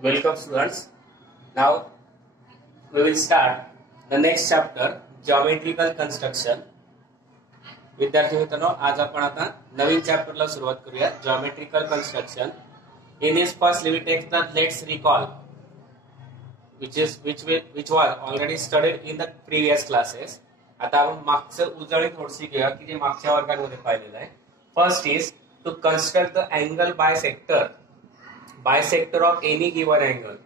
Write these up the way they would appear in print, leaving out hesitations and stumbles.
Welcome students. Now we will start the next chapter geometrical construction. विद्यार्थी मित्रांनो आज आपण आता नवीन चॅप्टरला सुरुवात करूया geometrical construction. In this first we take the let's recall which was already studied in the previous classes. आता आपण मागचं उजळणी थोडीशी घेऊया की जे मागच्या वर्गामध्ये पाहिलेलं आहे. First is to construct the angle bisector of any given angle.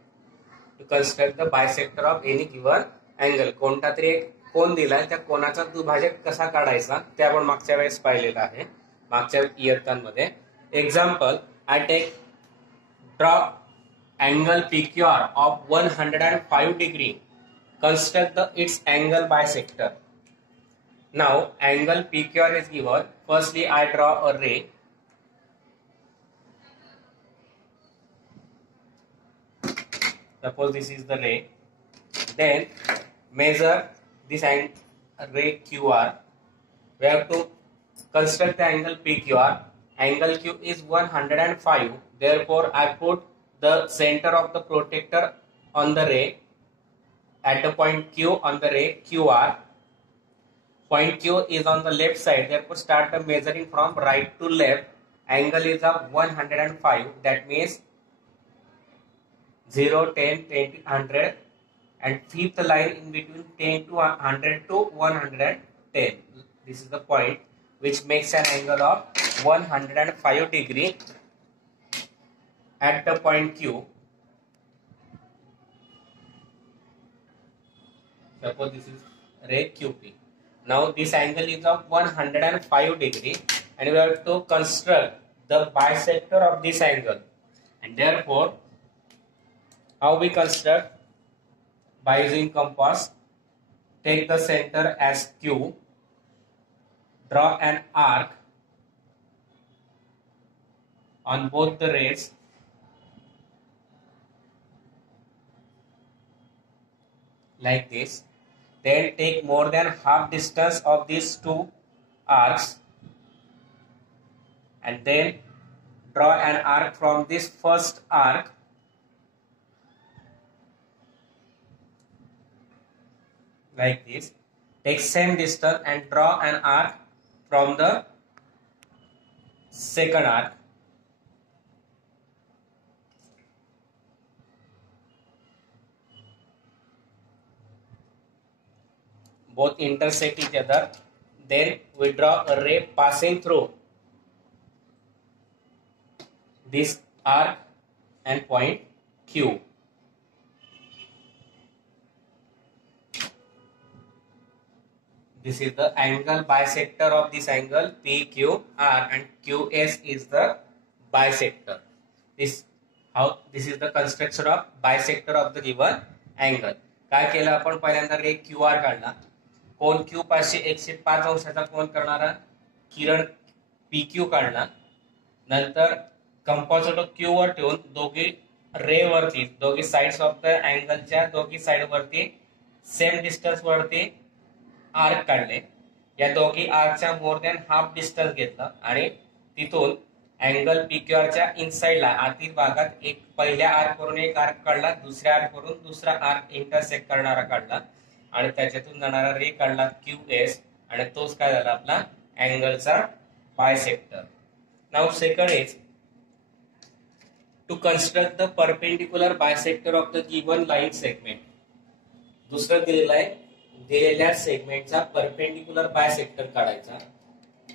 To construct the bisector of any given angle. कोणता तरी एक कोन दिलाय त्या कोनाचा दुभाजक कसा काढायचा ते आपण मागच्या वेळेस पाहिलेलं आहे मागच्या इयत्तांमध्ये. Example I take draw angle PQR of 105 degree. Construct its angle bisector. Now angle PQR is given. Firstly I draw a ray. Suppose this is the ray. Then measure this ray QR. We have to construct the angle PQR. Angle Q is 105. Therefore I put the center of the protector on the ray at the point Q on the ray QR. Point Q is on the left side. Therefore start the measuring from right to left. Angle is of 105. That means 0, 10, 20, 100 and fifth line in between 10 to 100 to 110. This is the point which makes an angle of 105 degree at the point Q. Suppose this is ray QP. Now this angle is of 105 degree and we have to construct the bisector of this angle. And therefore, how we construct? By using compass, take the center as Q, draw an arc on both the rays like this. Then take more than half distance of these two arcs and then draw an arc from this first arc like this. Take same distance and draw an arc from the second arc. Both intersect each other. Then we draw a ray passing through this arc and point Q. This is the angle bisector of this angle PQR and QS is the bisector. This is the construction of bisector of the given angle. काय केलं आपण पहिल्यांदा रे QR काढला. कोन Q पाशी 105 अंशाचा कोन करणारा किरण PQ काढला. नंतर कंपास Q वर ठेवून दोघी रे वरती दोघी साइड्स ऑफ द अँगलच्या दोघी साइड वरती सेम डिस्टन्स वरती आर्क काढले. या दोघी आर्कच्या मोर दॅन हाफ डिस्टन्स घेतलं आणि तिथून अँगल PQRच्या इनसाइडला आतील भागात एक पहिल्या आर्क वरून एक आर्क काढला, दुसऱ्या आर्क वरून दुसरा आर्क इंटरसेक्ट करणारा काढला आणि त्याच्यातून जाणारा रे काढला QS आणि तोच काय झाला आपला अँगलचा bisector. Now second is to construct the perpendicular bisector of the given line segment. दुसरं दिलेलं आहे दिलेल्या सेगमेंटचा परपेंडिक्युलर बायसेक्टर काढायचा.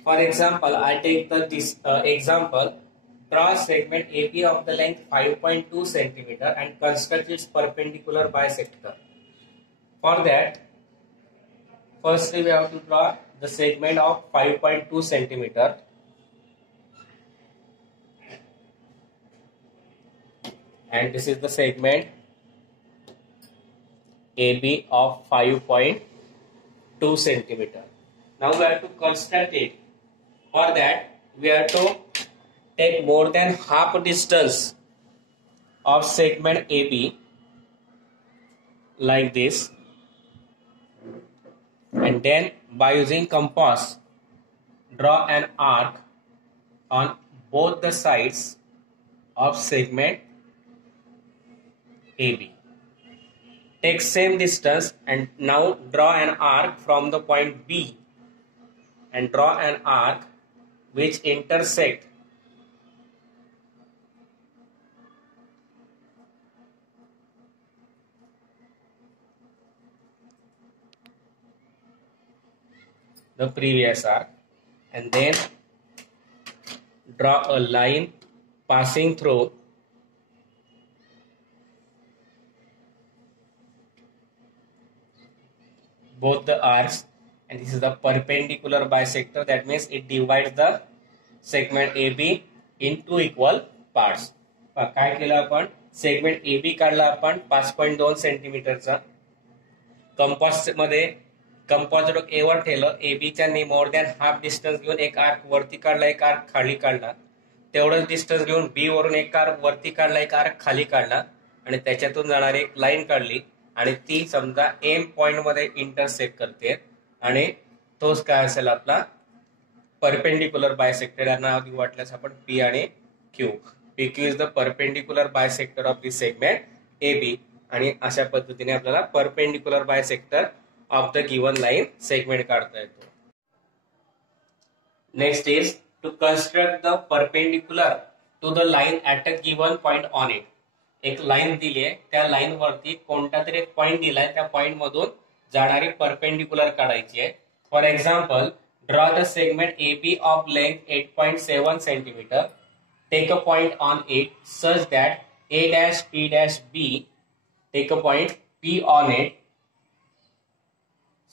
For example I take the example draw segment AB of the length 5.2 cm and construct its perpendicular bisector. For that, firstly we have to draw the segment of 5.2 cm. And this is the segment AB of 5.2 cm. Now we have to construct it. For that, we have to take more than half distance of segment AB like this, and then by using compass, draw an arc on both the sides of segment AB. Take same distance and now draw an arc from the point B and draw an arc which intersect the previous arc, and then draw a line passing through both the arcs, and this is the perpendicular bisector. That means it divides the segment AB in two equal parts. काय केलं आपण, segment AB काढला आपण 5.2 सेंटीमीटरचा. Compass मध्ये compass dot A वर ठेवलं, AB च्या more than half distance घेऊन एक आर्क वरती काढला, एक आर्क खाली काढला. तेवढंच डिस्टन्स घेऊन B वरून एक आर्क वरती काढला, एक आर्क खाली काढला आणि त्याच्यातून जाणारी एक लाईन काढली आणि ती समजा एम पॉइंट मध्ये इंटरसेक्ट करते आणि तोच काय असेल आपला परपेंडिकुलर बायसेक्टर. नाव देऊ वाटल्यास आपण P आणि Q. PQ is the perpendicular bisector of this segment AB. आणि अशा पद्धतीने आपल्याला perpendicular bisector of the given line segment काढता येतो. Next is to construct the perpendicular to the line at a given point on it. एक line दिली आहे, त्या लाईन वरती कोणता तरी एक पॉइंट दिलाय, त्या पॉइंट मधून जाणारी परपेंडिकुलर काढायची आहे. For example, draw the segment AB of length 8.7 centimetre. Take a point on it such that A dash P dash B. Take a point P on it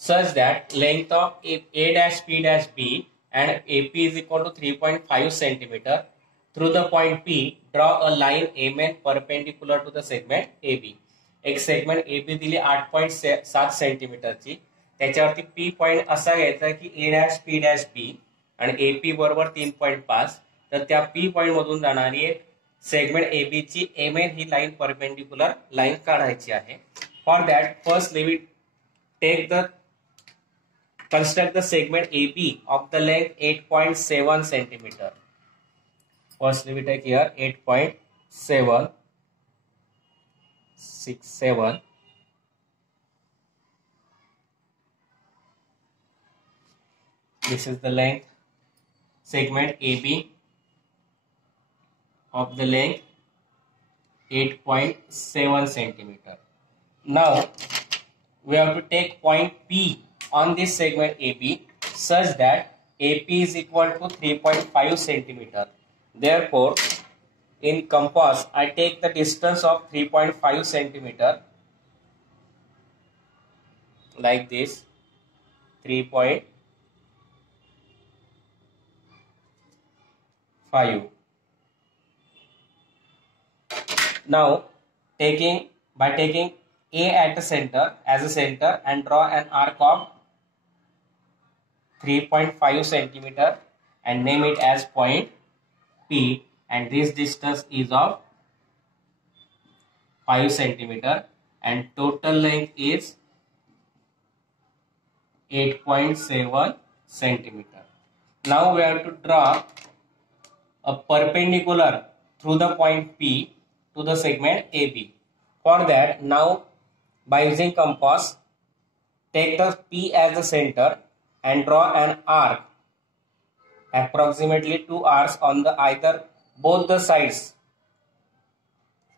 such that length of A dash P dash B and AP is equal to 3.5 centimeter. Through the point P, draw a line MN perpendicular to the segment AB. एक segment AB दिली 8.7 सेंटीमीटरची. त्याच्यावरती P point असा घ्यायचा की A dash P dash B आणि AP बरोबर 3.5. तर त्या P पॉइंट मधून जाणारी एक सेगमेंट AB ची MN ही लाईन परपेंडिकुलर लाईन काढायची आहे. For that first limit take the construct the segment AB of the length 8.7 centimeter. First we take here 8.767. This is the length segment AB of the length 8.7 centimeter. Now we have to take point P on this segment AB such that AP is equal to 3.5 centimeter. Therefore, in compass, I take the distance of 3.5 centimeter like this, 3.5. Now, by taking A at the center as a center and draw an arc of 3.5 centimeter and name it as point P, and this distance is of 5 centimeter and total length is 8.7 centimeter. Now we have to draw a perpendicular through the point P to the segment AB. For that, now by using compass, take the P as the center and draw an arc, approximately 2 arcs on the either both the sides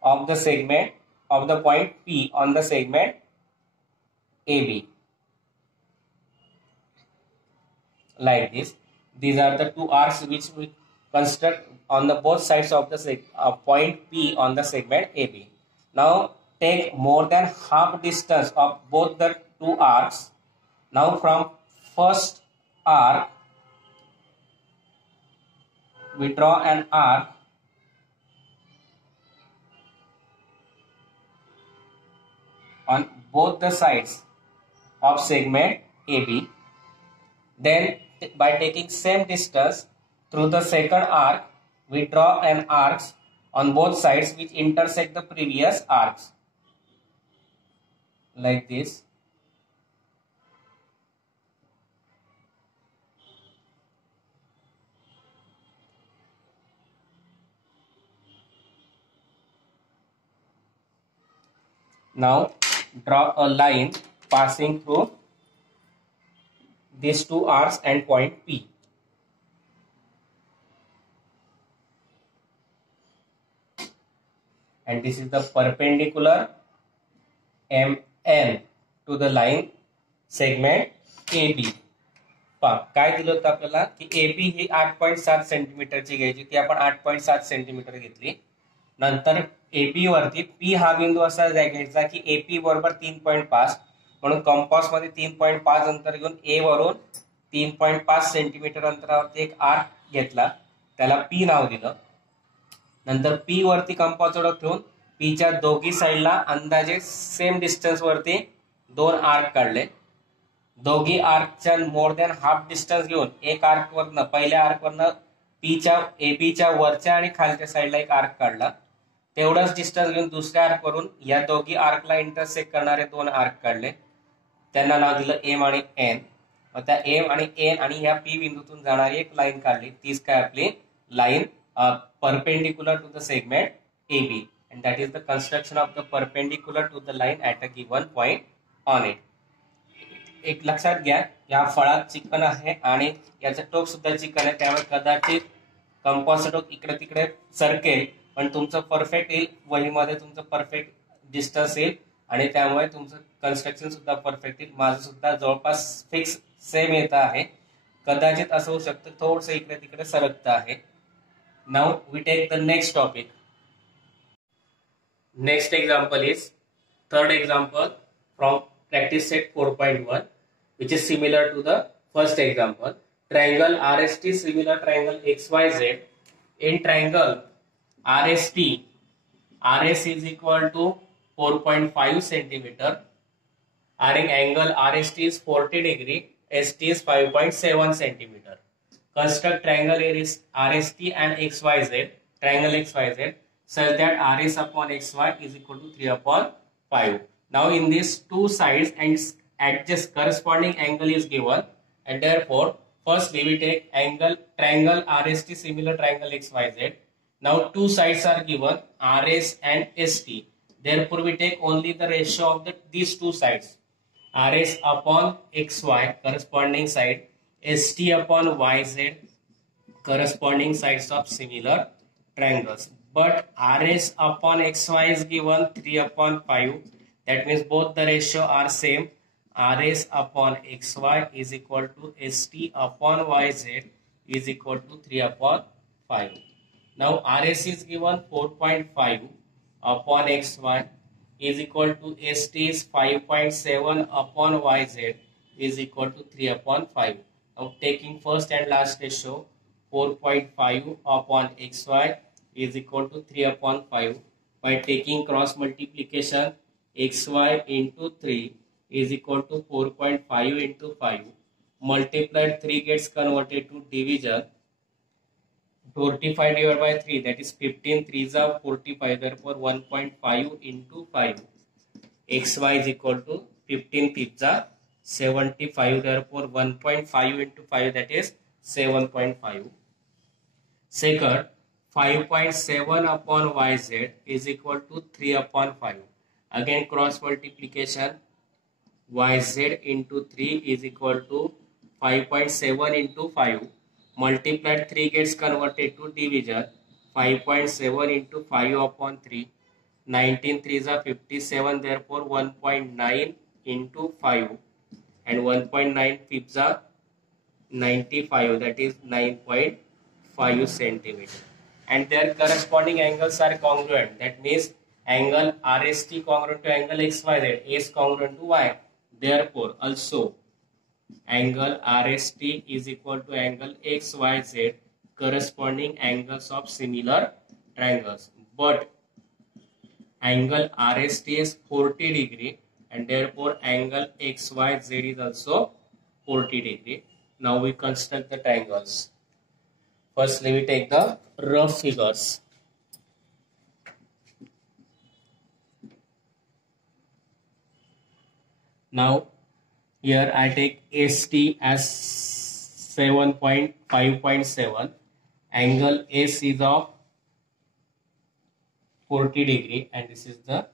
of the segment of the point P on the segment AB. Like this. These are the 2 arcs which we construct on the both sides of the point P on the segment AB. Now take more than half distance of both the 2 arcs. Now from first arc we draw an arc on both the sides of segment AB. Then by taking same distance through the second arc, we draw an arc on both sides which intersect the previous arcs. Like this. Now draw a line passing through these two arcs and point P. And this is the perpendicular MN to the line segment AB. काय दिलं होतं आपल्याला की AB ही 8.7 सेंटीमीटरची घ्यायची, ती आपण 8.7 centimetre घेतली. नंतर AB वरती P हा बिंदू असा घ्यायचा की AP बरोबर 3.5, म्हणून कंपास मध्ये 3.5 अंतर घेऊन A वरून 3.5 सेंटीमीटर अंतरावरती एक आर्क घेतला, त्याला P नाव दिलं. नंतर P वरती कंपास जोडत ठेवून P च्या दोघी साईडला अंदाजे सेम डिस्टन्स वरती दोन आर्क काढले. दोघी आर्कच्या मोर दॅन हाफ डिस्टन्स घेऊन एक आर्क वरनं, पहिल्या आर्क वरनं AB च्या वरच्या आणि खालच्या साईडला एक आर्क काढला. तेवढाच डिस्टन्स घेऊन दुसऱ्या आर्क वरून या दोघी आर्कला इंटरसेक्ट करणारे दोन आर्क काढले, त्यांना नाव दिलं M आणि N. त्या M आणि N आणि या P बिंदूतून जाणारी एक लाईन काढली, तीच काय आपली line perpendicular to the segment AB, and that is the construction of the perpendicular to the line at a given point on it. एक लक्षात घ्या, या फळात चिकन आहे आणि याचं टोक सुद्धा चिकन आहे, त्यामुळे कदाचित कंपासचं टोक इकडे तिकडे सरकेल, पण तुमचं परफेक्ट येईल, वहीमध्ये तुमचं परफेक्ट डिस्टन्स येईल आणि त्यामुळे तुमचं कन्स्ट्रक्शन सुद्धा परफेक्ट येईल. माझं सुद्धा जवळपास फिक्स सेम येत आहे, कदाचित असं होऊ शकतं थोडंसं इकडे तिकडे सरकतं आहे. Now we take the next topic. Next example is third example from practice set 4.1, which is similar to the first example. Triangle RST similar triangle XYZ. In triangle RST, RS is equal to 4.5 centimeter. Having angle RST is 40 degree, ST is 5.7 centimeter. Construct triangle RST and XYZ, triangle XYZ, such that RS upon XY is equal to 3 upon 5. Now in these two sides and adjust corresponding angle is given, and therefore first we will take angle triangle RST similar triangle XYZ. Now two sides are given, RS and ST. Therefore we take only the ratio of these two sides. RS upon XY corresponding side, ST upon YZ corresponding sides of similar triangles. But RS upon XY is given 3 upon 5. That means both the ratio are same. RS upon XY is equal to ST upon YZ is equal to 3 upon 5. Now RS is given 4.5 upon XY is equal to ST is 5.7 upon YZ is equal to 3 upon 5. Now taking first and last ratio, 4.5 upon XY is equal to 3 upon 5. By taking cross multiplication, XY into 3 is equal to 4.5 into 5. Multiplied 3 gets converted to division. 45 divided by 3, that is 15 3s are 45, therefore 1.5 into 5. XY is equal to 15 5s are 75, therefore 1.5 into 5, that is 7.5. Second, 5.7 upon YZ is equal to 3 upon 5. Again cross multiplication, YZ into 3 is equal to 5.7 into 5. Multiplied 3 gets converted to division. 5.7 into 5 upon 3. 19 3s are 57, therefore 1.9 into 5. And 1.9 fifths are 95, that is 9.5 centimeter. And their corresponding angles are congruent. That means angle RST congruent to angle XYZ, A is congruent to Y. Therefore also angle RST is equal to angle XYZ, corresponding angles of similar triangles. But angle RST is 40 degree and therefore angle XYZ is also 40 degree. Now we construct the triangles. First let me take the rough figures. Now here I take ST as 5.7. Angle S is of 40 degree and this is the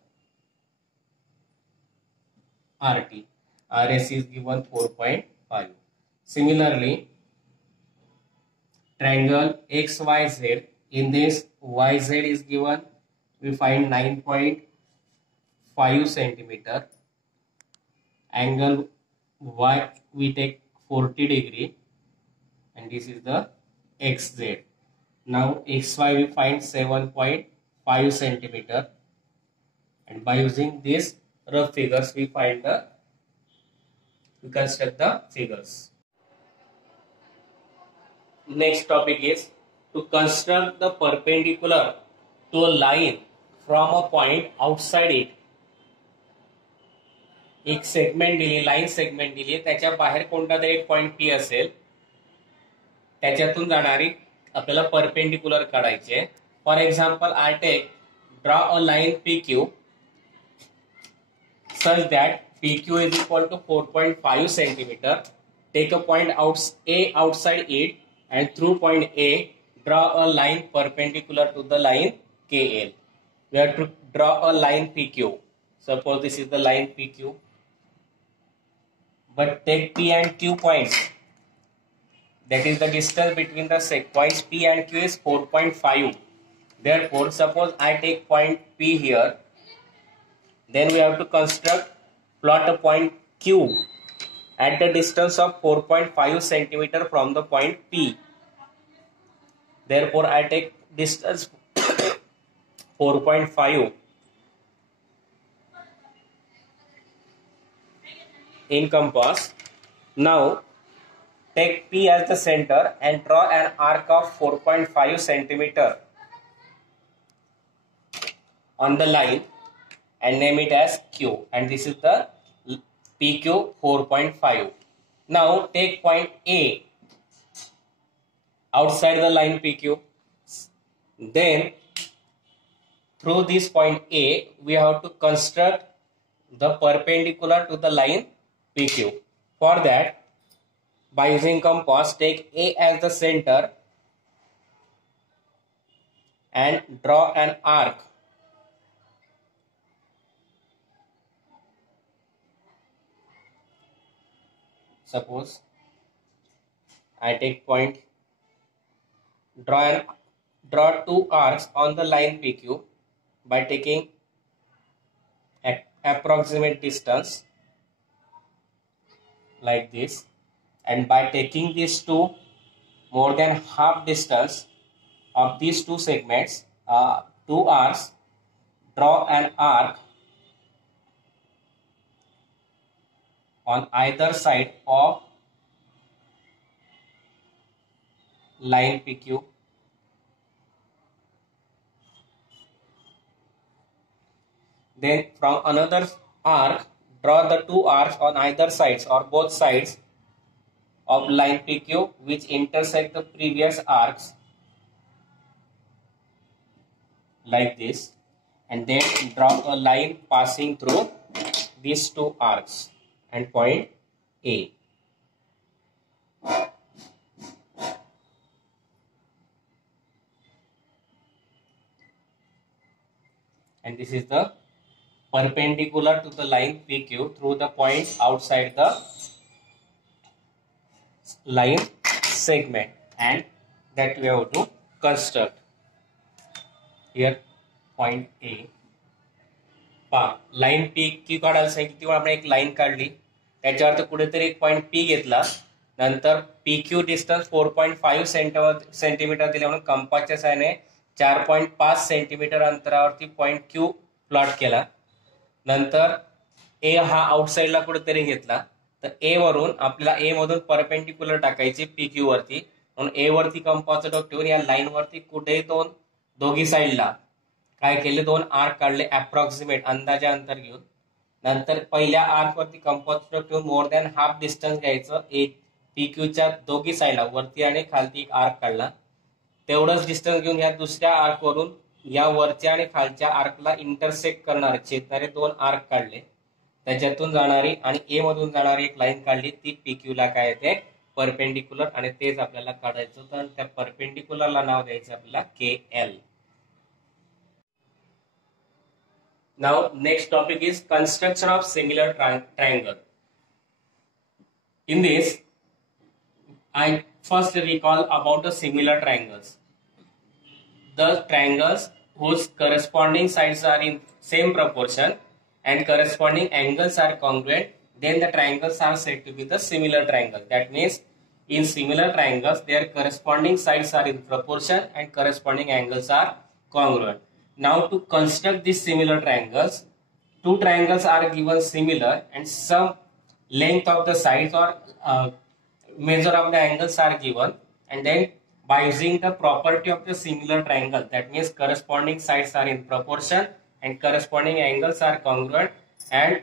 RT. RS is given 4.5. Similarly, triangle XYZ, in this YZ is given, we find 9.5 centimeter. Angle Y we take 40 degree, and this is the XZ. Now XY we find 7.5 centimeter, and by using these rough figures we construct the figures. Next topic is to construct the perpendicular to a line from a point outside it. एक segment दिली, line segment दिली, त्याच्या बाहेर कोणता तरी एक point P असेल, त्याच्यातून जाणारी आपल्याला परपेंडिकुलर काढायचे. For example, I take draw a line PQ such that PQ is equal to 4.5 centimeter. Take a point A outside it, and through point A draw a line perpendicular to the line KL. We have to draw a line PQ. Suppose this is the line PQ, but take P and Q points. That is the distance between the points P and Q is 4.5. Therefore, suppose I take point P here, then we have to plot a point Q at the distance of 4.5 centimeter from the point P. Therefore, I take distance 4.5 in compass. Now, take P as the center and draw an arc of 4.5 centimeter on the line and name it as Q, and this is the PQ 4.5. Now take point A outside the line PQ. Then through this point A we have to construct the perpendicular to the line PQ. For that, by using compass, take A as the center and draw an arc. Suppose I take point, draw two arcs on the line PQ by taking approximate distance like this, and by taking these two more than half distance of these two segments, two arcs, draw an arc on either side of line PQ. Then from another arc, draw the two arcs on either sides or both sides of line PQ which intersect the previous arcs like this, and then draw a line passing through these two arcs and point A. And this is the perpendicular to the line PQ through the point outside the line segment, and that we have to construct. Here point A. Line PQ काढायला सांगितली तेव्हा आपण एक line काढली, त्याच्यावर कुठेतरी एक point P घेतला, नंतर PQ डिस्टन्स 4.5 सेंटीमीटर दिले म्हणून कंपासच्या साहाय्याने 4.5 सेंटीमीटर अंतरावरती पॉइंट Q प्लॉट केला. नंतर A हा आउटसाइडला कुठेतरी घेतला, तर A वरून आपल्याला A मधून परपेंडिक्युलर टाकायची PQ वरती, म्हणून A वरती कंपासचं डॉट ठेवून या लाईन वरती कुठेही दोघी साईडला काय केले, दोन आर्क काढले अप्रॉक्सिमेट अंदाजे अंतर घेऊन. नंतर पहिल्या आर्क वरती कंपास ठेवून मोर दॅन हाफ डिस्टन्स घ्यायचं, एक PQच्या दोघी साईडला वरती आणि खालती एक आर्क काढला, तेवढंच डिस्टन्स घेऊन या दुसऱ्या आर्क वरून या वरच्या आणि खालच्या आर्कला इंटरसेक्ट करणारे छेदणारे दोन आर्क काढले, त्याच्यातून जाणारी आणि ए मधून जाणारी एक लाईन काढली, ती PQ ला काय येते परपेंडिक्युलर, आणि तेच आपल्याला काढायचं होतं. त्या परपेंडिक्युलरला नाव द्यायचं आपल्याला KL. Now next topic is construction of similar triangle. In this, I first recall about the similar triangles. The triangles whose corresponding sides are in same proportion and corresponding angles are congruent, then the triangles are said to be the similar triangle. That means in similar triangles, their corresponding sides are in proportion and corresponding angles are congruent. Now to construct these similar triangles, two triangles are given similar and some length of the sides or measure of the angles are given, and then by using the property of the similar triangle, that means corresponding sides are in proportion and corresponding angles are congruent, and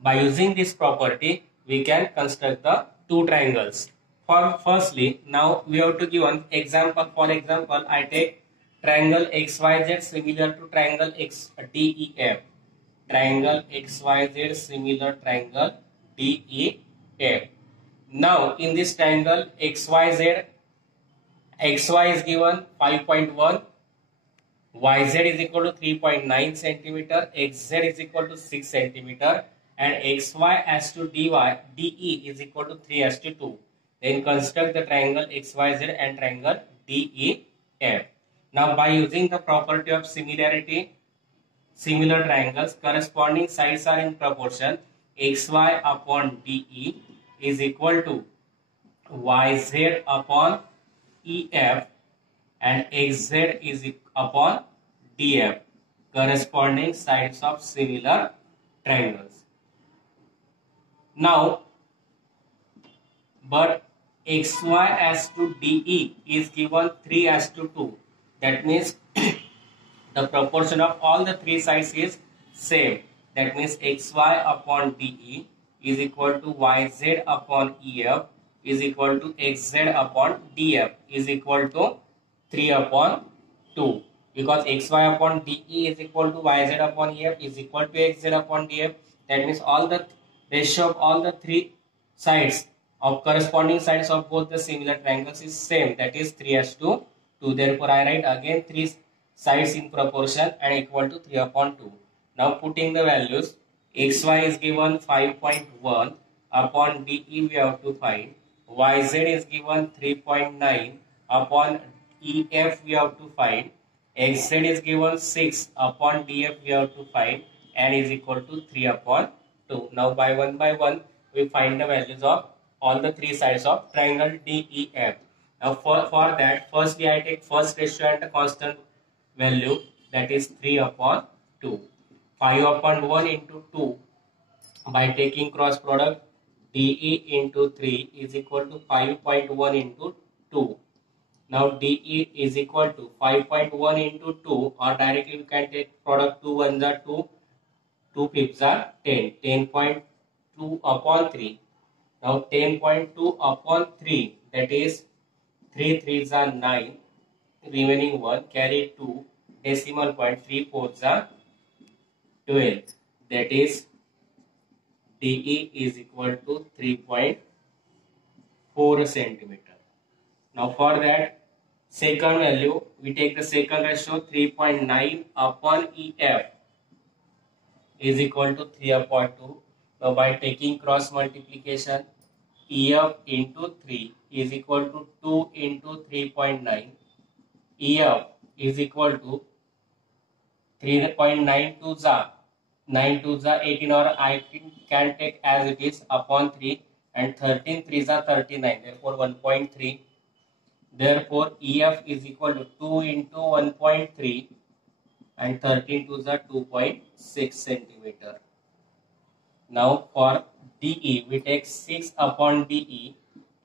by using this property we can construct the two triangles. For firstly, now we have to give an example. For example, I take triangle XYZ similar to triangle DEF. Triangle XYZ similar triangle DEF. Now in this triangle XYZ, XY is given 5.1, YZ is equal to 3.9 centimeter, XZ is equal to 6 centimeter, and XY as to DE is equal to 3 as to 2. Then construct the triangle XYZ and triangle DEF. Now by using the property of similarity, similar triangles, corresponding sides are in proportion. XY upon DE is equal to YZ upon EF and XZ is upon DF, corresponding sides of similar triangles. Now, but XY as to DE is given 3 as to 2. That means the proportion of all the three sides is same. That means XY upon DE is equal to YZ upon EF is equal to XZ upon DF is equal to 3 upon 2. Because XY upon DE is equal to YZ upon EF is equal to XZ upon DF. That means all the ratio of all the three sides of corresponding sides of both the similar triangles is same. That is 3 as to 2. Therefore, I write again 3 sides in proportion and equal to 3 upon 2. Now putting the values, XY is given 5.1 upon DE we have to find. YZ is given 3.9 upon EF we have to find. XZ is given 6 upon DF we have to find and is equal to 3 upon 2. Now by one we find the values of all the three sides of triangle DEF. Now for that, firstly I take first ratio and a constant value, that is 3 upon 2. 5 upon 1 into 2 by taking cross product, DE into 3 is equal to 5.1 into 2. Now DE is equal to 5.1 into 2, or directly we can take product 2 1s are 2, 2 5s are 10, 10.2 upon 3. Now 10.2 upon 3, that is 3 3s are 9, remaining 1, carry 2, decimal point, 3 4s are 12. That is DE is equal to 3.4 centimeter. Now for that second value, we take the second ratio, 3.9 upon EF is equal to 3 upon 2. Now by taking cross multiplication, EF into 3 is equal to 2 into 3.9. EF is equal to 3.92 za 9 2 za 18, or I can take as it is upon 3, and 13 3 za 39, therefore 1.3. Therefore EF is equal to 2 into 1.3 and 13 2 za 2.6 centimeter. Now for DE, we take 6 upon DE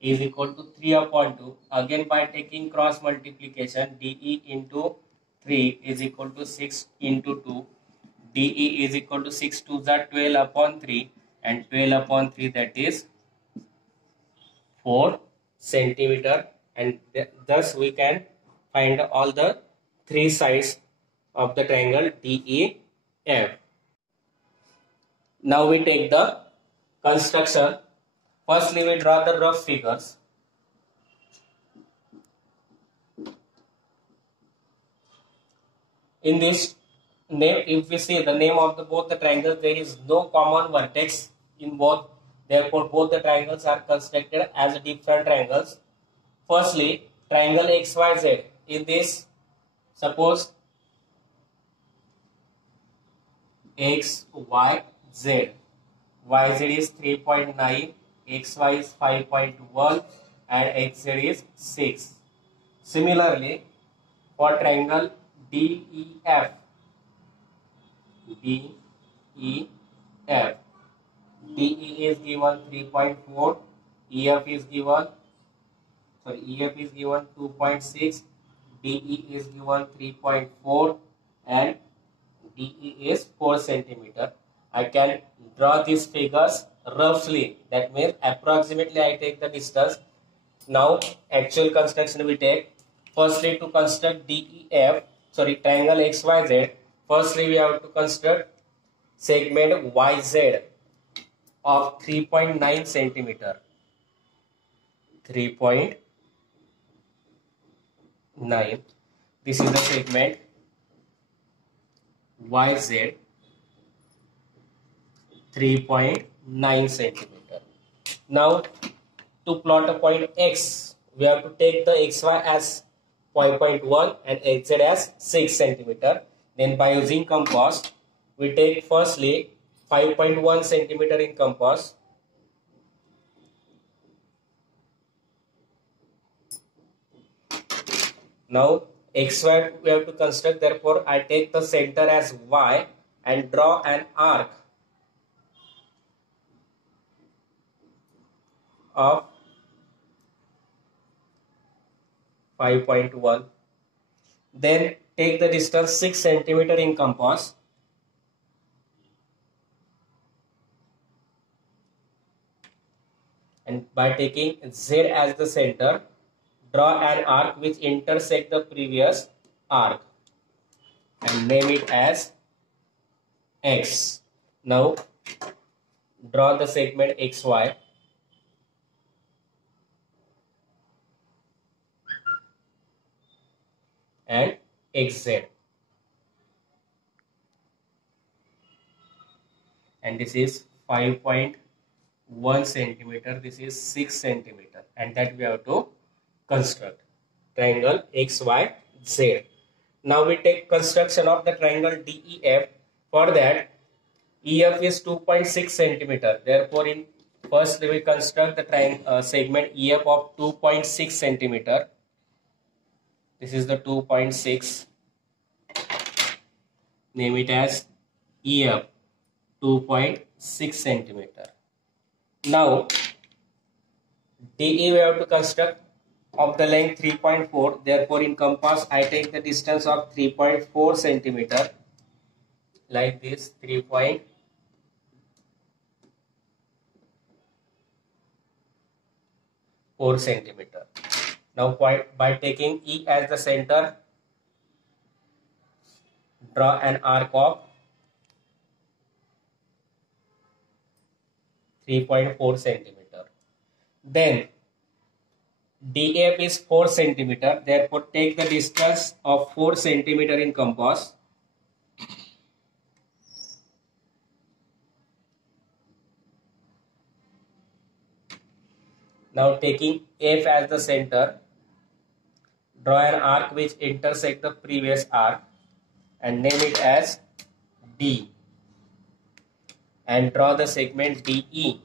is equal to 3 upon 2. Again by taking cross multiplication, DE into 3 is equal to 6 into 2. DE is equal to 6 2 za 12 upon 3 and 12 upon 3, that is 4 centimeter, and thus we can find all the three sides of the triangle DEF. Now we take the construction. Firstly we draw the rough figures. In this name, if we see the name of both the triangles, there is no common vertex in both. Therefore, both the triangles are constructed as different triangles. Firstly, triangle XYZ. In this, suppose XYZ. YZ is 3.9, XY is 5.1, and XZ is 6. Similarly, for triangle DEF, DE is given 3.4, EF is given 2.6, DE is given 3.4, and DE is 4 centimeter. I can draw these figures roughly. That means approximately I take the distance. Now actual construction we take. Firstly, to construct triangle XYZ, firstly we have to construct segment YZ of 3.9 centimeter. 3.9. This is the segment YZ 3.9 centimeter. Now to plot a point X, we have to take the XY as 5.1 and XZ as 6 centimeter. Then by using compass, we take firstly 5.1 centimeter in compass. Now XY we have to construct, therefore I take the center as Y and draw an arc of 5.1. Then take the distance 6 centimeter in compass. And by taking Z as the center, draw an arc which intersects the previous arc and name it as X. Now draw the segment XY and XZ, and this is 5.1 centimeter, this is 6 centimeter, and that we have to construct triangle XYZ. Now we take construction of the triangle DEF. For that, EF is 2.6 centimeter. Therefore, in first we construct the triangle segment EF of 2.6 centimeter. This is the 2.6. Name it as EF 2.6 centimeter. Now DE we have to construct of the length 3.4. Therefore, in compass I take the distance of 3.4 centimeter, like this, 3.4 centimeter. Now by taking E as the center, draw an arc of 3.4 centimeter. Then DF is 4 centimeter. Therefore, take the distance of 4 centimeter in compass. Now taking F as the center, draw an arc which intersects the previous arc and name it as D, and draw the segment DE.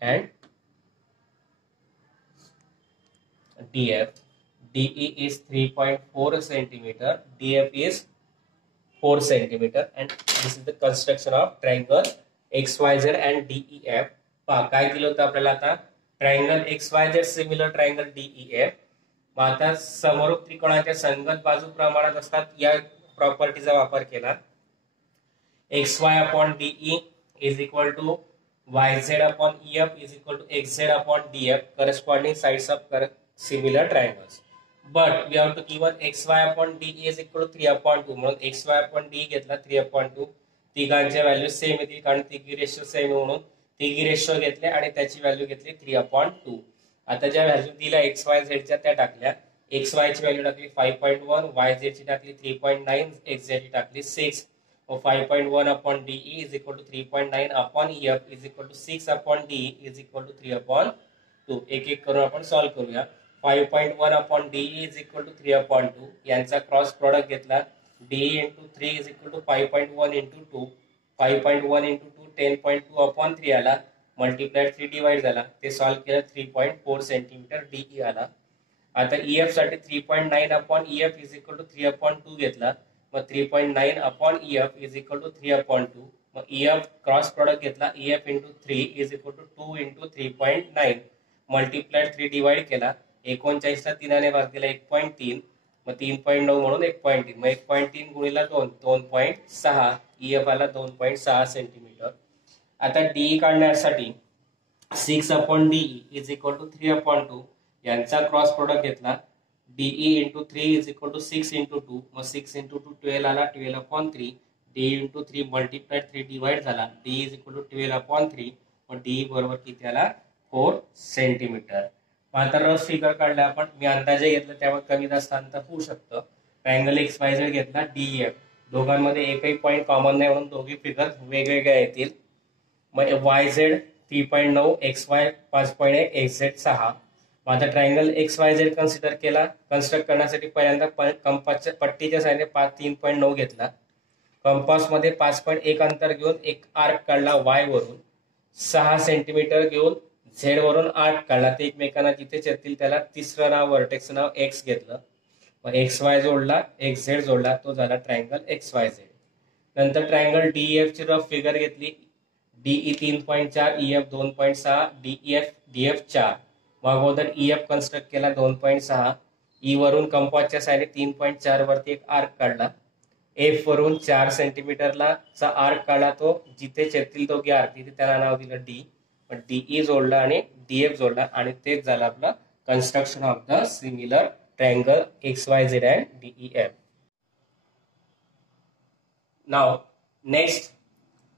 And DF. DE is 3.4 centimeter, DF is 4 centimeter, and this is the construction of triangle XYZ and DEF. पहा काय दिलं होतं आपल्याला आता, triangle XYZ similar triangle DEF. मग आता समरूप त्रिकोणाच्या संगत बाजू प्रमाणात असतात या प्रॉपर्टीचा वापर केला. XY upon DE is equal to YZ upon EF is equal to XZ upon DF, corresponding sides of similar triangles. But we have to given XY upon DE is equal to 3 upon 2. म्हणून XY upon DE घेतला 3 upon 2. तिघांच्या value same येतील कारण तिघी ratio same म्हणून तिघी ratio घेतले आणि त्याची व्हॅल्यू घेतली 3 upon 2. आता ज्या व्हॅल्यू दिल्या एक्स वाय झेडच्या त्या टाकल्या. एक्स वाय ची व्हॅल्यू टाकली 5.1, वाय झेड ची टाकली 3.9, एक्स झेड ची टाकली 6. 5.1 upon DE is equal to 3.9 upon F is equal to 6 upon DE is equal to 3 upon 2. एक एक करून आपण सॉल्व्ह करूया. 5.1 upon DE is equal to 3 upon 2. यांचा क्रॉस प्रोडक्ट घेतला. DE into 3 is equal to 5.1 into 2. 5.1 into 2 10.2 upon 3 आला. Multiply 3 divide झाला. ते सॉल्व्ह केलं 3.4 सेंटीमीटर डीई आला. आता ईएफ साठी 3.9 upon EF is equal to 3 upon 2 घेतला. मग 3.9 upon EF is equal to 3 upon 2. मग ईएफ क्रॉस प्रोडक्ट घेतला. EF into 3 is equal to 2 into 3.9 multiply 3 divide केला. 39 ला 3 ने भाग दिला 1.3. मग 3.9 म्हणून 1.3. मग 1.3 गुणिला 2 2.6. ईएफ आला 2.6 सेंटीमीटर. आता डीई काढण्यासाठी 6 upon DE is equal to 3 upon 2. यांचा क्रॉस प्रोडक्ट घेतला. DE into 3 is equal to 6 into 2. मग 6 इंटू 2 12 आला. 12 upon 3. DE into 3 multiply 3 divide झाला. DE is equal to 12 upon 3. मग डीई बरोबर किती आला 4 सेंटीमीटर. आता रफ फिगर काढला आपण. मी अंदाजे घेतलं त्यामुळे कमी जास्त अंतर होऊ शकतं. ट्रायंगल एक्स वाय झेड घेतला. डीएफ दोघांमध्ये एकही पॉईंट कॉमन नाही म्हणून दोघी फिगर वेगवेगळ्या येतील. मग वाय झेड 3.9, एक्स वाय 5.1, एक्स झेड 6. माझा triangle X Y Z consider केला. कन्स्ट्रक्ट करण्यासाठी पहिल्यांदा कंपासच्या पट्टीच्या साईडने 3.9 घेतला. कंपास मध्ये 5.1 अंतर घेऊन एक आर्क काढला वाय वरून. 6 सेंटीमीटर घेऊन झेड वरून आर्क काढला. ते एकमेकांना जिथे छेदतील त्याला तिसरं नाव व्हर्टेक्स नाव एक्स घेतलं. मग एक्स वाय जोडला, एक्स झेड जोडला, तो झाला ट्रायंगल एक्स वाय झेड. नंतर ट्रायंगल डीएफ ची रफ फिगर घेतली. DE 3.4, EF 2.6, DF 4. अगोदर ईएफ कन्स्ट्रक्ट केला 2.6. ई वरून कंपासच्या साईडने 3.4 वरती एक आर्क काढला. एफ वरून 4 सेंटीमीटरला चा आर्क काढला. तो जिथे छेदतील दोघे आर्क तिथे त्याला नाव दिलं डी. पण डीई जोडला आणि डीएफ जोडला आणि तेच झालं आपलं construction of the similar triangle X Y Z and DEF. Now next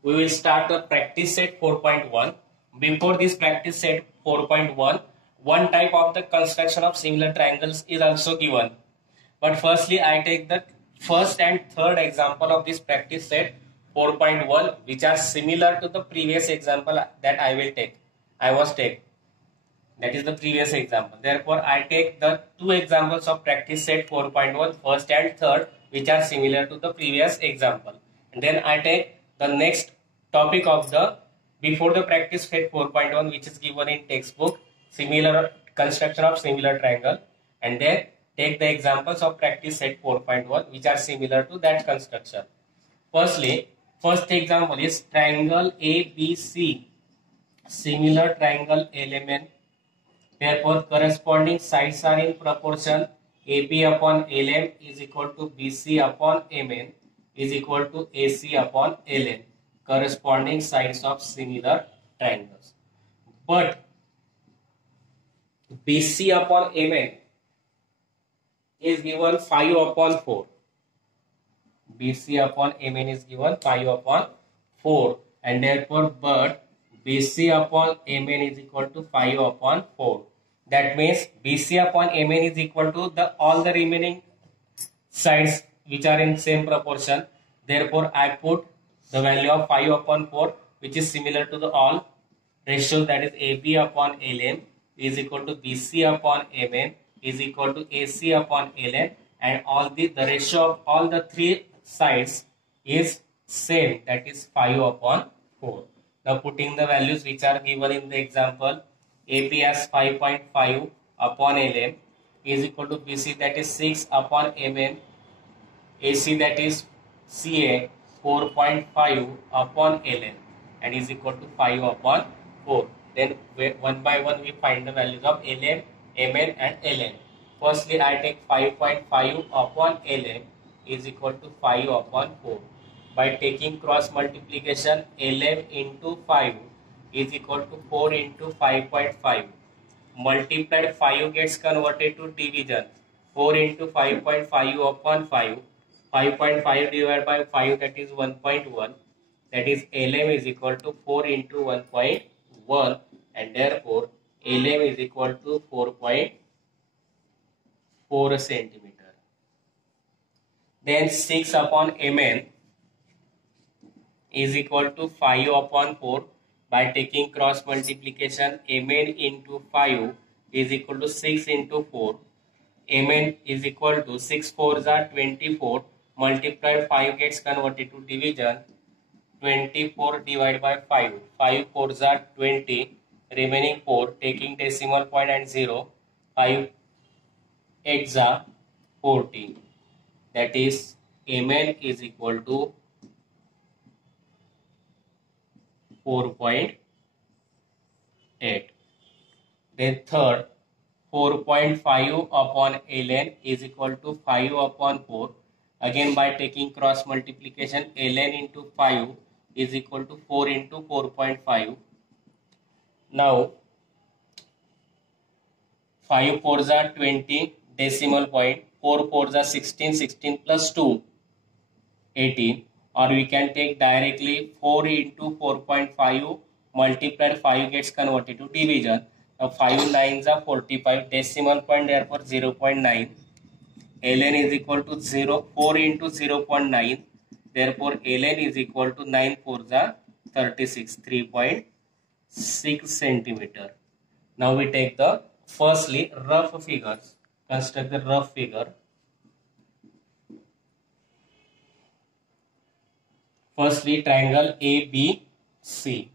we will start the practice set 4.1. Before this practice set 4.1, one type of the construction of similar triangles is also given. But firstly, I take the first and third example of this practice set 4.1, which are similar to the previous example that I will take. That is the previous example. Therefore, I take the two examples of practice set 4.1, first and third, which are similar to the previous example. And then I take the next topic of the before the practice set 4.1, which is given in textbook, similar construction of similar triangle, and then take the examples of practice set 4.1 which are similar to that construction. First example is triangle ABC, similar triangle LMN. Therefore, corresponding sides are in proportion. AB upon LM is equal to BC upon MN is equal to AC upon LN, corresponding sides of similar triangles. But BC upon MN is given 5 upon 4. BC upon MN is given 5 upon 4, and therefore but BC upon MN is equal to 5 upon 4. That means BC upon MN is equal to all the remaining sides which are in same proportion. Therefore, I put the value of 5 upon 4, which is similar to the all ratios, that is AB upon LM is equal to BC upon MN is equal to AC upon LN, and the ratio of all the three sides is same, that is 5 upon 4. Now putting the values which are given in the example, AB as 5.5 upon LM is equal to BC, that is 6 upon MN, AC that is CA 4.5 upon LN, and is equal to 5 upon 4. Then one by one we find the values of LM, MN and LN. Firstly, I take 5.5 upon LM is equal to 5 upon 4. By taking cross multiplication, LM into 5 is equal to 4 into 5.5. Multiplied 5 gets converted to division. 4 into 5.5 upon 5. 5.5 divided by 5, that is 1.1. That is LM is equal to 4 into 1.1, and therefore LM is equal to 4.4 centimeter. Then 6 upon Mn is equal to 5 upon 4. By taking cross multiplication, Mn into 5 is equal to 6 into 4. Mn is equal to 6 4s are 24. Multiplied 5 gets converted to division. 24 divided by 5. 5 4s are 20. Remaining 4 taking decimal point and 0. 5 8s are 40. That is Mn is equal to 4.8. Then third, 4.5 upon ln is equal to 5 upon 4. Again by taking cross multiplication, ln into 5 is equal to 4 into 4.5. Now 5 4s are 20, decimal point, 4 4s are 16, 16 plus 2, 18. Or we can take directly 4 into 4.5 multiplied 5 gets converted to division. Now 5 9s are 45, decimal point therefore 0.9. ln is equal to 4 into 0.9, therefore ln is equal to 9 4s are 36, 3.6 centimeter. Now we take the firstly rough figures. Construct the rough figure. Firstly, triangle ABC.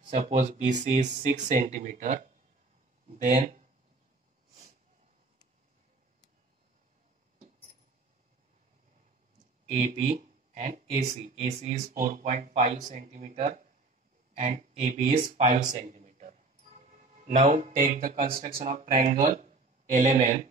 Suppose BC is 6 centimeter. Then AB and AC. AC is 4.5 centimeter and AB is 5 centimeter. Now take the construction of triangle LMN.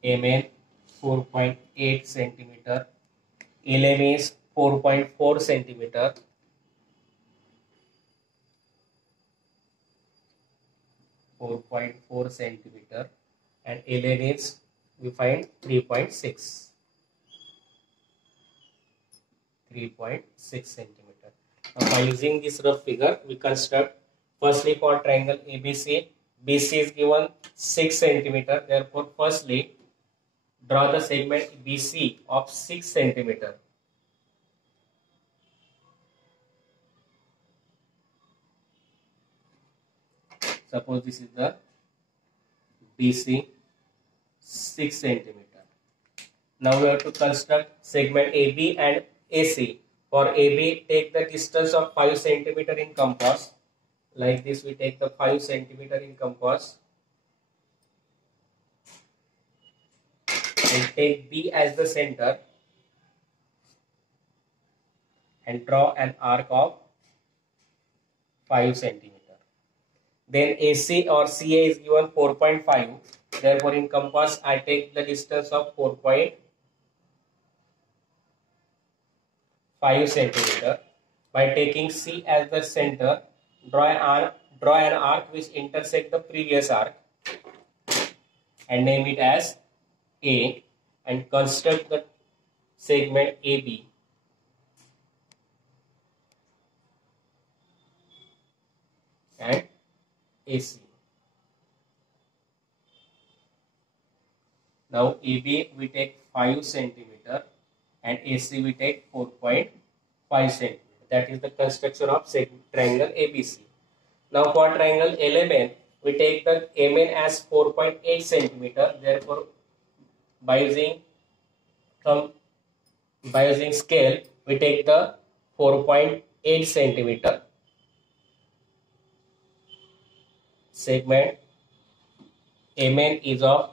MN 4.8 centimeter, LM is 4.4 centimeter, and LN is we find 3.6 centimeter. Now by using this rough figure, we construct firstly for triangle ABC. BC is given 6 centimeter. Therefore, firstly draw the segment BC of 6 centimeter. Suppose this is the BC 6 centimeter. Now we have to construct segment AB and AC. For AB, take the distance of 5 centimeter in compass. Like this, we take the 5 centimeter in compass. And take B as the center. And draw an arc of 5 centimeter. Then AC or CA is given 4.5. Therefore, in compass, I take the distance of 4.5 centimeter. By taking C as the center, draw an arc which intersect the previous arc and name it as A, and construct the segment AB. And AC. Now AB we take 5 centimeter and AC we take 4.5 centimeter. That is the construction of triangle ABC. Now for triangle LMN, we take the MN as 4.8 centimeter. Therefore, by using scale, we take the 4.8 centimeter. Segment MN is of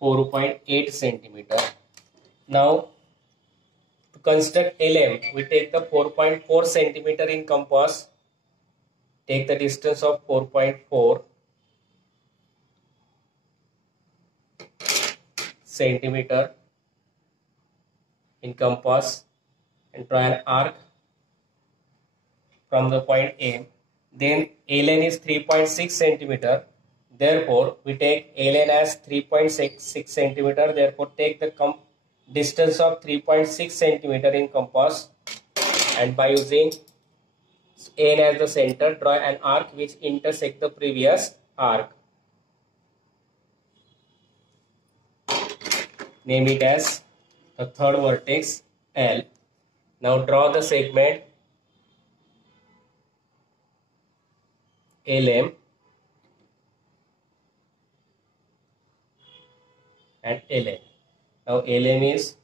4.8 centimeter. Now to construct LM, we take the 4.4 centimeter in compass. Take the distance of 4.4 centimeter in compass and draw an arc from the point M. Then ln is 3.6 centimeter. Therefore, we take ln as 3.6 centimeter. Therefore, take the distance of 3.6 centimeter in compass, and by using N as the center, draw an arc which intersects the previous arc. Name it as the third vertex L. Now draw the segment LM and LN. Now LM is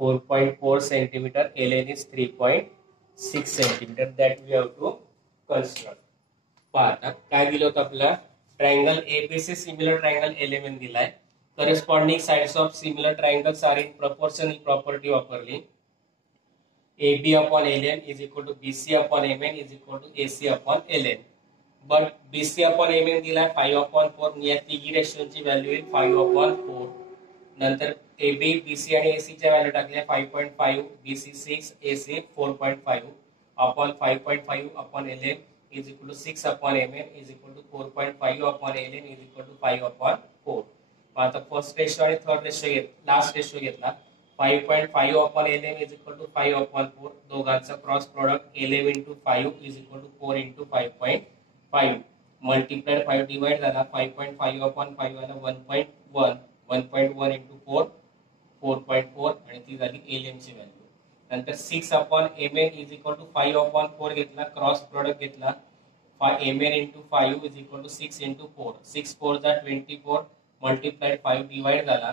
4.4 centimeter, LN is 3.6 centimeter. That we have to construct. आता काय दिलं होतं आपल्याला triangle ABC similar triangle LMN दिलाय. Corresponding sides of similar triangles are in proportional property वापरली. AB upon LN is equal to BC upon MN is equal to AC upon LN. But BC upon MN दिलाय 5 upon 4. या तिघी रेशोची value येईल 5 upon 4. नंतर AB, BC आणि AC च्या value टाकल्या 5.5, BC 6, AC 4.5 upon 5.5 upon LN is equal to 6 upon MN is equal to 4.5 upon LN is equal to 5 upon 4. आता first ratio आणि थर्ड रेशो लास्ट रेशो घेतला 5.5 upon LM is equal to 5 upon 4. दोघांचा cross product LM into 5 is equal to 4 into 5.5 multiplied 5 divide झाला 5.5 upon 5 वाला 1.1 1.1 into 4 4.4 आणि ती झाली LM ची व्हॅल्यू. नंतर 6 upon MN is equal to 5 upon 4 घेतला क्रॉस प्रोडक्ट घेतला MN into 5 is equal to 6 into 4 6 4 चा 24 multiplied 5 डिवाइड झाला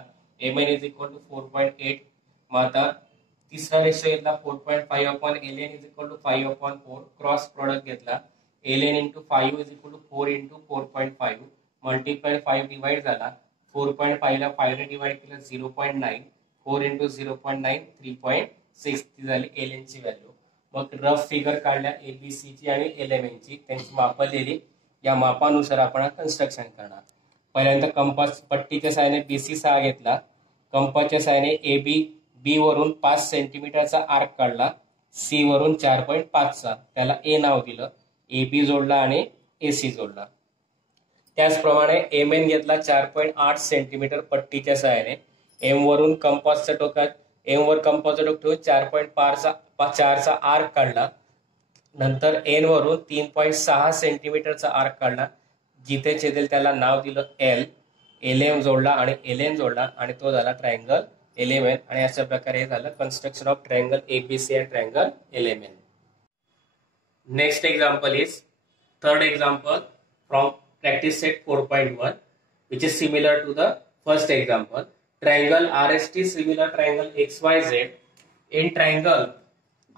MN is equal to 4.8. मग आता तिसरा रेशो घेतला 4.5 upon LN is equal to 5 upon 4 cross product घेतला LN into 5 is equal to 4 into 4.5 multiplied 5 divide झाला 4.5 ला 5 ने divide केलं 0.9 4 into 0.9 3.6 ती झाली LN ची व्हॅल्यू. मग रफ फिगर काढल्या ABC ची आणि LMN ची त्यांची माप दिली. या मापानुसार आपण कन्स्ट्रक्शन करणार. पहिल्यांदा कंपास पट्टीच्या साहाय्याने BC 6 घेतला कंपासच्या साहाय्याने AB B वरून 5 सेंटीमीटरचा आर्क काढला C वरून 4.5 चा त्याला A नाव दिलं AB जोडला आणि AC जोडला. त्याचप्रमाणे MN घेतला 4.8 सेंटीमीटर पट्टीच्या साहाय्याने M वरून कंपासच्या टोकात M वर कंपासचा टोक ठेवून 4.4 चा आर्क काढला. नंतर N वरून 3.6 सेंटीमीटरचा आर्क काढला जिथे छेदेल त्याला नाव दिलं L LM जोडला आणि LN जोडला आणि तो झाला ट्रायंगल LMN. आणि अशा प्रकारे झालं construction of triangle ABC and triangle LMN. Next example is third example from practice set 4.1 which is similar to the first example. Triangle RST similar triangle XYZ. In triangle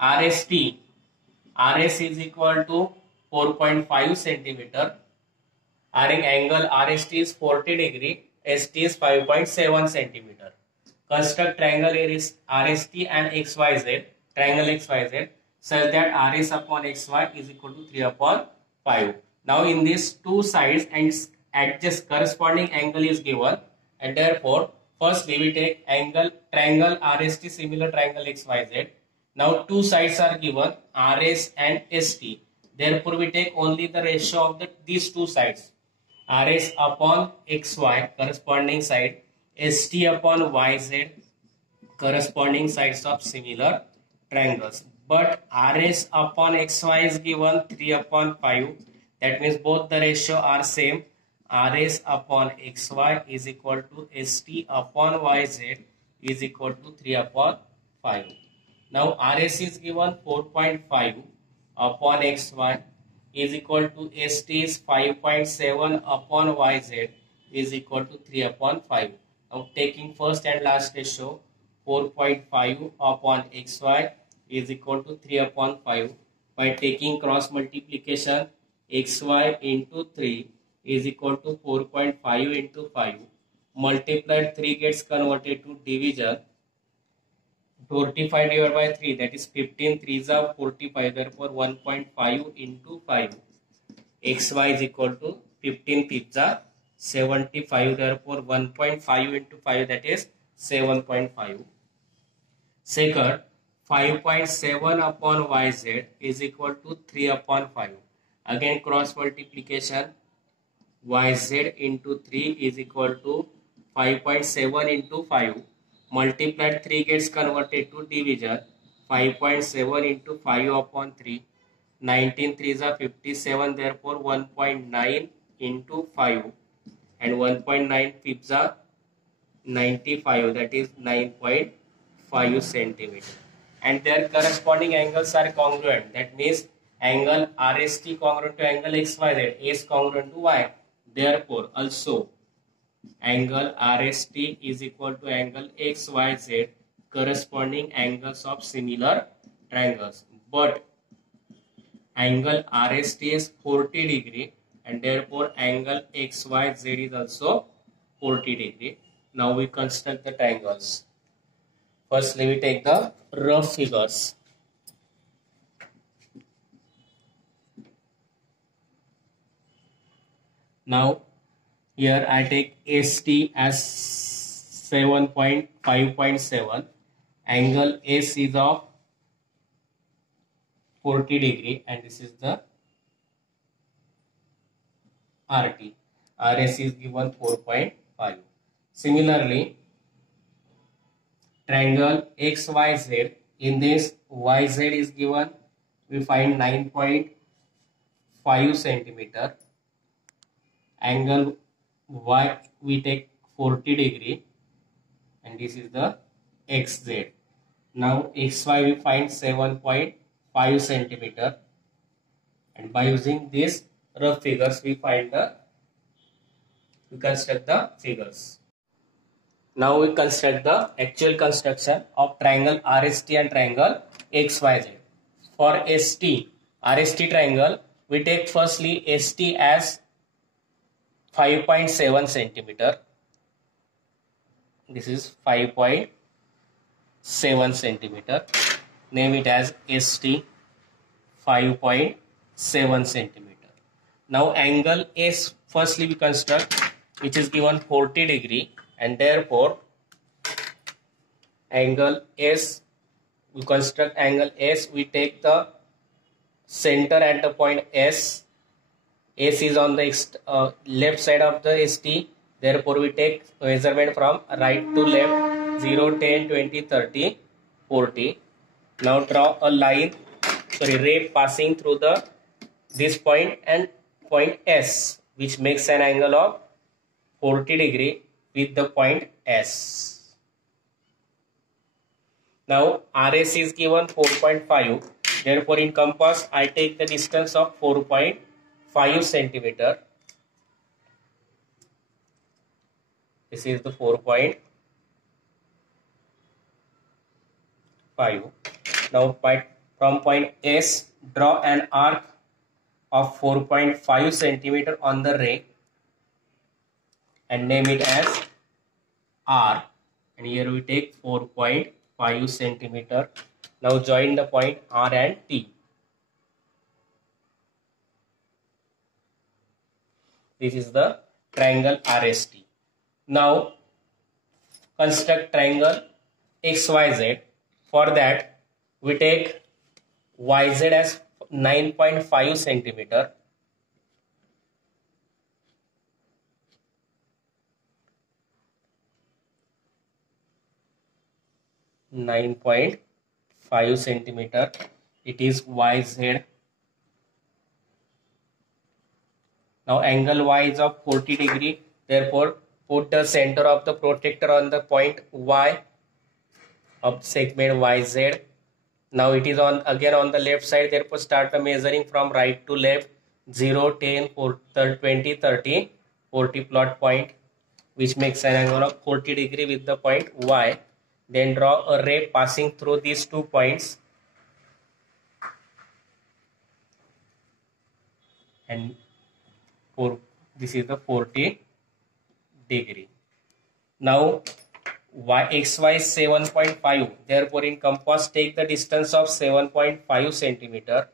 RST RS is equal to 4.5 centimeter. Having angle RST is 40 degree, ST is 5.7 centimeter. Construct triangle RST and XYZ, triangle XYZ, such that RS upon XY is equal to 3 upon 5. Now in these two sides and adjust corresponding angle is given, and therefore firstly we take angle triangle RST similar triangle XYZ. Now two sides are given RS and ST. Therefore we take only the ratio of these two sides. RS upon XY corresponding side, ST upon YZ corresponding sides of similar triangles. But RS upon XY is given 3 upon 5. That means both the ratio are same. RS upon XY is equal to ST upon YZ is equal to 3 upon 5. Now RS is given 4.5 upon XY is equal to ST is 5.7 upon YZ is equal to 3 upon 5. Now taking first and last ratio 4.5 upon XY is equal to 3 upon 5. By taking cross multiplication XY into 3 is equal to 4.5 into 5. Multiplied 3 gets converted to division. 45 divided by 3 that is 15 3s are 45 therefore 1.5 into 5 xy is equal to 15 3s are 75 therefore 1.5 into 5 that is 7.5. Second, 5.7 upon yz is equal to 3 upon 5. Again cross multiplication, yz into 3 is equal to 5.7 into 5. Multiplied 3 gets converted to division. 5.7 into 5 upon 3. 19 3s are 57, therefore 1.9 into 5, and 1.9 fifths are 95, that is 9.5 centimeter. And their corresponding angles are congruent. That means angle RST congruent to angle XYZ, is congruent to Y. Therefore, also angle RST is equal to angle XYZ, corresponding angles of similar triangles. But angle RST is 40 degree, and therefore angle XYZ is also 40 degree. Now we construct the triangles. Firstly, we take the rough figures. Now here I take ST as 7.5.7. Angle S is of 40 degree, and this is the RT. RS is given 4.5. Similarly, triangle XYZ, in this YZ is given, we find 9.5 centimeter. Angle Y we take 40 degree, and this is the XZ. Now XY we find 7.5 centimeter, and by using these rough figures we construct the figures. Now we construct the actual construction of triangle RST and triangle XYZ. For ST, RST triangle, we take firstly ST as 5.7 centimeter. This is 5.7 centimeter. Name it as ST 5.7 centimeter. Now angle S firstly we construct, which is given 40 degree, and therefore angle S, we construct angle S, we take the center at the point S. S is on the left side of the ST, therefore we take measurement from right to left, 0, 10, 20, 30, 40. Now draw a line, ray passing through this point and point S, which makes an angle of 40 degree with the point S. Now RS is given 4.5, therefore in compass I take the distance of 4.5 centimeter. This is the 4.5. Now from point S, draw an arc of 4.5 centimeter on the ray and name it as R, and here we take 4.5 centimeter. Now join the point R and T. This is the triangle RST. Now construct triangle XYZ. For that we take YZ as 9.5 centimeter. .5 centimeter. It is YZ. Now angle Y is of 40 degree. Therefore, put the center of the protractor on the point Y of segment YZ. Now it is again on the left side. Therefore, start the measuring from right to left. 0, 10, 20, 30, 40 plot point, which makes an angle of 40 degree with the point Y. Then draw a ray passing through these 2 points, and this is the 40 degree. Now XY is 7.5. Therefore, in compass take the distance of 7.5 centimeter.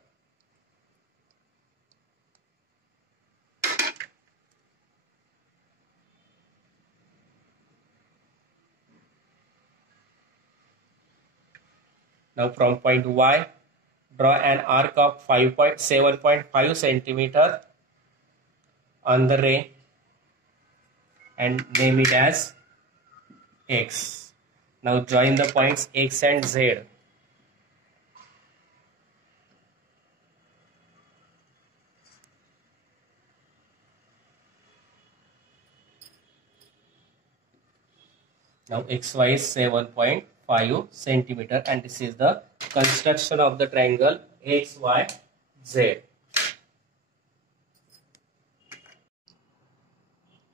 Now from point Y, draw an arc of 7.5 centimeter on the ray and name it as X. Now join the points X and Z. Now XY is 7.5 centimeter and this is the construction of the triangle XYZ.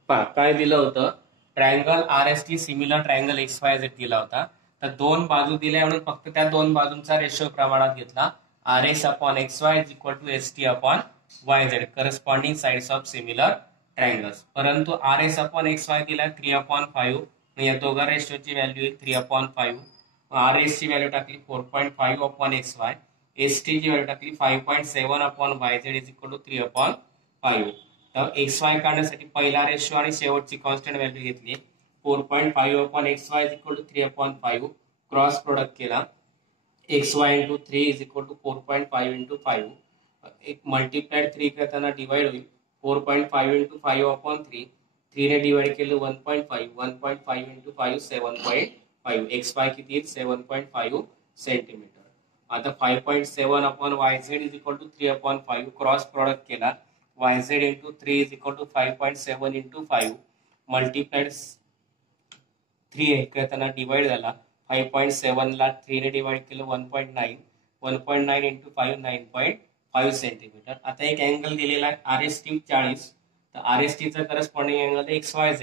पहा काय दिलं होतं, triangle RST similar triangle XYZ दिला होता. तर दोन बाजू दिल्या म्हणून फक्त त्या दोन बाजूंचा रेशो प्रमाणात घेतला. RS upon XY is equal to ST upon YZ corresponding sides of similar triangles. परंतु RS अपॉन XY दिला 3/5. या दोघा रेशोची व्हॅल्यू आहे 3/5. RS ची व्हॅल्यू टाकली 4.5 अपॉन XY. ST ची व्हॅल्यू टाकली 5.7 upon YZ is equal to 3/5. तर XY काढण्यासाठी पहिला रेशो आणि शेवटची कॉन्स्टंट व्हॅल्यू घेतली 4.5 upon XY is equal to 3/5. Cross product केला XY into 3 is equal to 4.5 into 5. एक मल्टीप्लाइड 3 करताना डिवाइड होईल 4.5 इंटू 5 अपॉन 3. 3 ने डिवाइड केलं 1.5. 1.5 इंटू 5 7.5. XY किती 7.5 सेंटीमीटर. आता 5.7 upon YZ is equal to 3/5. Cross product केला YZ into 3 is equal to 5.7 into 5 multiplied 3 करताना डिवाइड झाला 5.7 ला 3 ने डिवाइड केलं 1.9. 1.9 इंटू 5 9.5 सेंटीमीटर. आता एक अँगल दिलेला आहे RST 40. तर RST चा करस्पॉन्डिंग अँगल आहे XYZ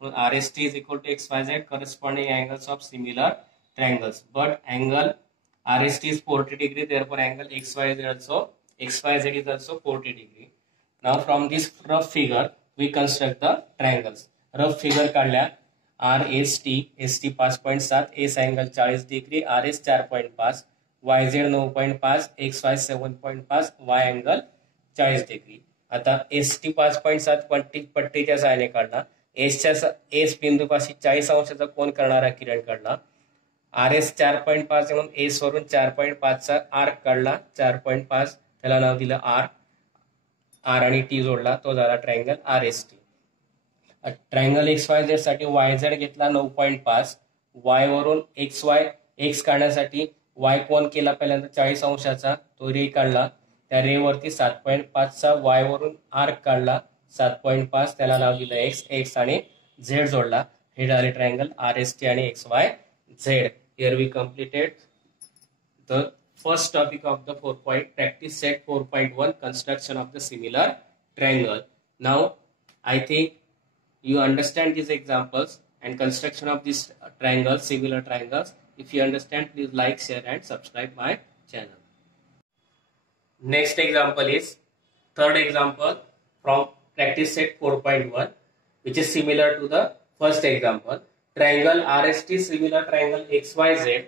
म्हणून RST is equal to XYZ corresponding angles of similar triangles. But angle RST is 40 degree, therefore angle XYZ is also 40 degree. Now from this rough figure we construct the triangles. Rough figure काढल्या RST, ST 5.7, S angle 40 degree, RS 4.5, YZ 9.5, XY 7.5, Y angle 40 degree. आता ST 5.7 पट्टीच्या सहाय्याने काढला. S बिंदूपाशी 40 अंशाचा कोन करणारा किरण काढला. RS 4.5 म्हणून S वरून 4.5 चा आर्क काढला. 4.5 त्याला नाव दिलं R आणि T जोडला, तो झाला ट्रायंगल RST. ट्रायंगल XYZ साठी YZ घेतला 9.5. Y वरून X काढण्यासाठी Y कोन केला पहिल्यांदा 40 अंशाचा, तो रे काढला. त्या रे वरती 7.5 चा Y वरून आर्क काढला 7.5, त्याला नाव दिलं X आणि Z जोडला. हे झाले ट्रायंगल RST आणि XYZ. Here we completed the first topic of the 4-point practice set 4.1 construction of the similar triangle. Now I think you understand these examples and construction of this triangle, similar triangles. If you understand, please like, share and subscribe my channel. Next example is third example from practice set 4.1, which is similar to the first example. Triangle RST similar triangle XYZ.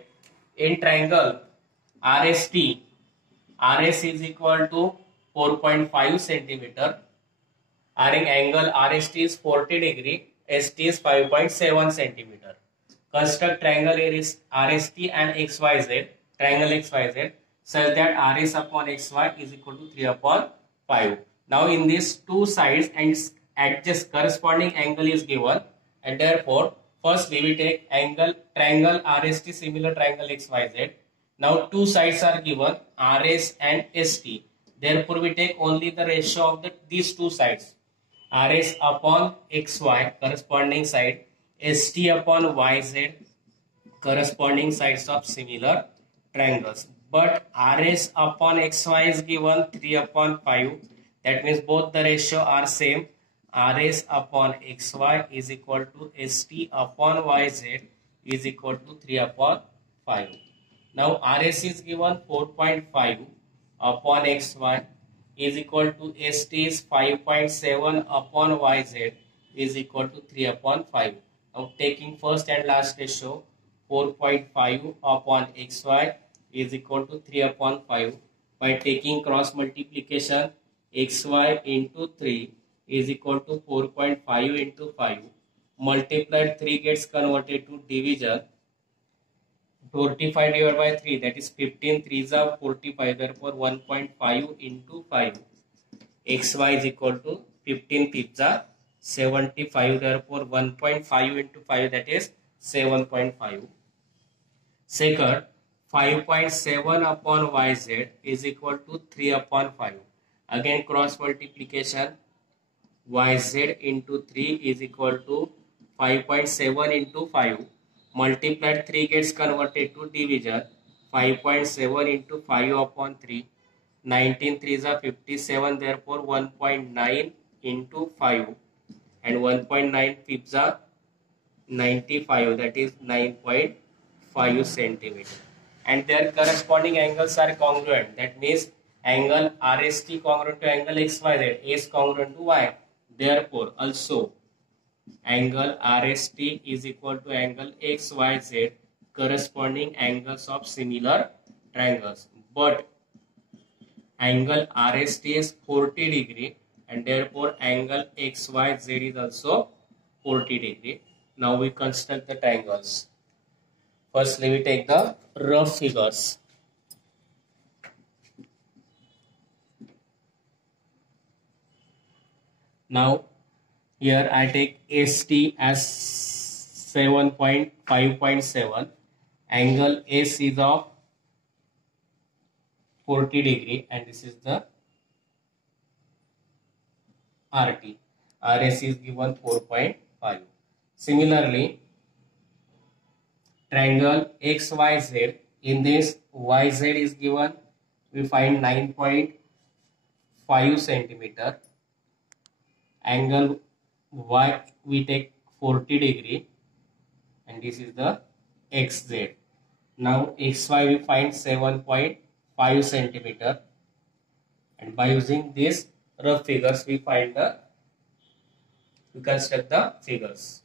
In triangle RST, RS is equal to 4.5 centimeter. Angle RST is 40 degree. ST is 5.7 centimeter. Construct triangle RST and XYZ, triangle XYZ, such that RS upon XY is equal to 3/5. Now in these two sides and adjust corresponding angle is given, and therefore first we will take angle triangle RST similar triangle XYZ. Now two sides are given RS and ST. Therefore we take only the ratio of these two sides. RS upon XY corresponding side, ST upon YZ corresponding sides of similar triangles. But RS upon XY is given 3/5. That means both the ratio are same. RS upon XY is equal to ST upon YZ is equal to 3/5. Now RS is given 4.5 upon XY is equal to ST is 5.7 upon YZ is equal to 3/5. Now taking first and last ratio, 4.5 upon XY is equal to 3/5. By taking cross multiplication, XY into 3 is equal to 4.5 into 5. Multiplied 3 gets converted to division. 45 divided by 3, that is 15 3s are 45, therefore 1.5 into 5. xy is equal to 15 5s are 75, therefore 1.5 into 5, that is 7.5. Second, 5.7 upon yz is equal to 3 upon 5. Again cross multiplication, yz into 3 is equal to 5.7 into 5. Multiplied 3 gets converted to division. 5.7 into 5 upon 3. 19 3s are 57, therefore 1.9 into 5. And 1.9 fifths are 95, that is 9.5 centimeter. And their corresponding angles are congruent. That means angle RST congruent to angle XYZ, is congruent to Y. Therefore, also angle RST is equal to angle XYZ, corresponding angles of similar triangles. But angle RST is 40 degree and therefore angle XYZ is also 40 degree. Now we construct the triangles. Firstly, we take the rough figures. Now, here I take ST as 7.5.7. Angle S is of 40 degree and this is the RT. RS is given 4.5. Similarly, triangle XYZ, in this YZ is given, we find 9.5 centimeter. Angle Y we take 40 degree and this is the XZ. Now XY we find 7.5 centimeter, and by using these rough figures we construct the figures.